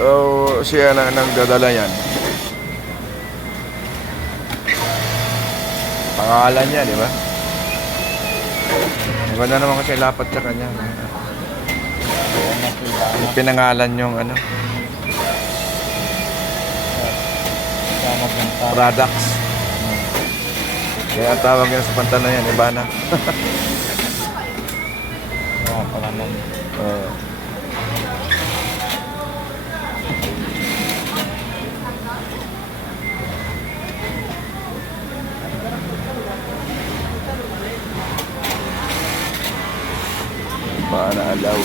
O siya na nagdadala yan. Pangalan niya, di ba? Maganda naman kasi lapat sa kanya. Pinangalan yung ano, products. Kaya tawag yan sa pantalan yan, Ibana. Ibana alaw.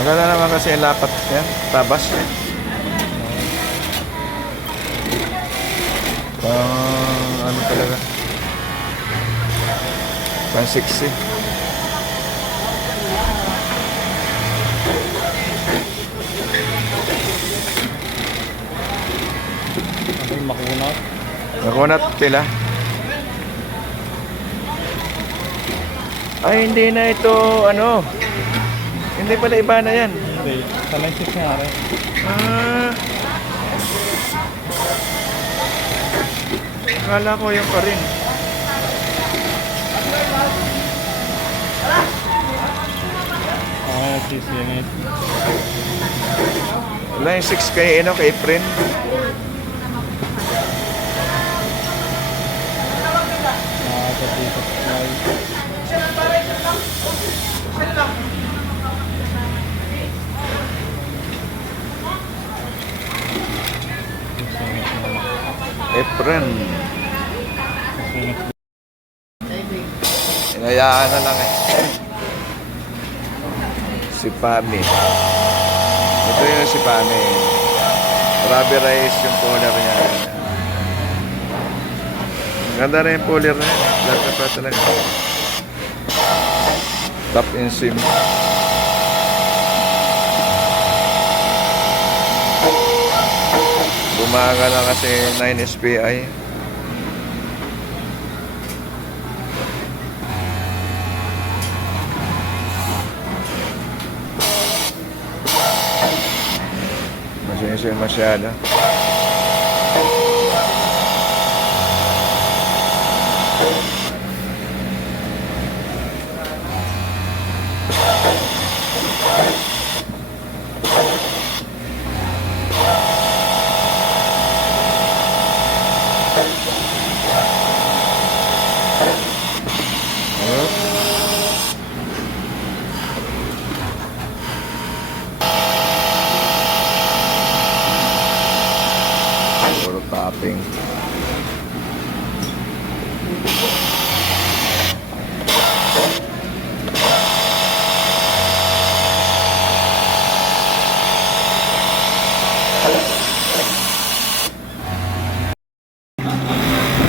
Maganda naman kasi yung lapat yan, tabas. Ano talaga? Pang 60. Ano yung makunat? Makunat sila. Ay, hindi na ito, ano. Hindi pala iba na yan. Hindi. Talensis nga rin. Ah. Akala ko yung pa rin. Sisingit. Wala yung 6 kay, ano, kay friend. Efren. Inayaan na lang eh. Si Pami. Ito yung si Pami. Rabi rice yung puller niya. Ganda rin yung puller na yun. Ganda pa talaga. Top in sim. Bumaga na kasi 9 SPI. Masyensya masyado. Puro topping.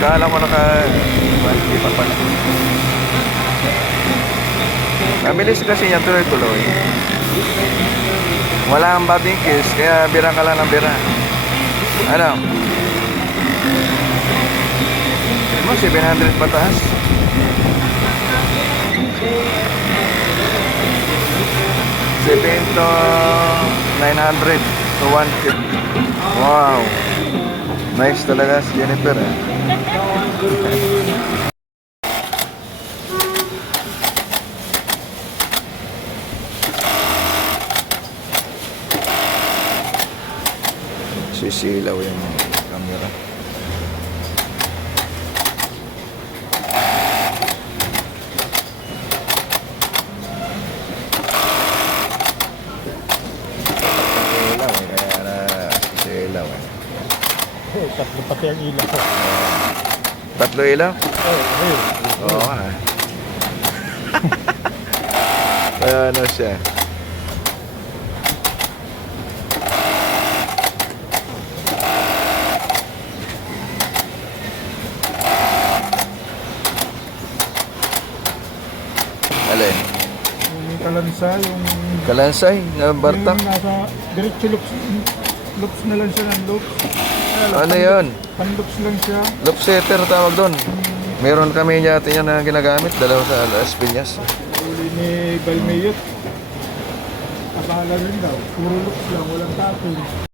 Kala mo hindi pa pala. Mabilis kasi niya tuloy-tuloy. Wala ang babingkis, kaya bira ka lang ng bira. Ano? Mo 700 pataas. 7 to 900 to 150. Wow. Nice talaga si Jennifer eh. Sisilaw yung camera. Sisilaw eh, kaya na sisilaw eh. Tatlo pati ang ilaw. Tatlo ilaw? Oo nga. Ano siya? Alin? Yung kalansa, yung... Kalansay na Bartak? Yung nasa diretso loops na lang siya ng loops. Ano yun? Pan-loops lang siya. Loop setter tawag doon. Meron kami yata yan na ginagamit, dalawa sa Las Piñas. Uli ni Balmayot. Abala rin daw. Puro looks lang, walang tapon.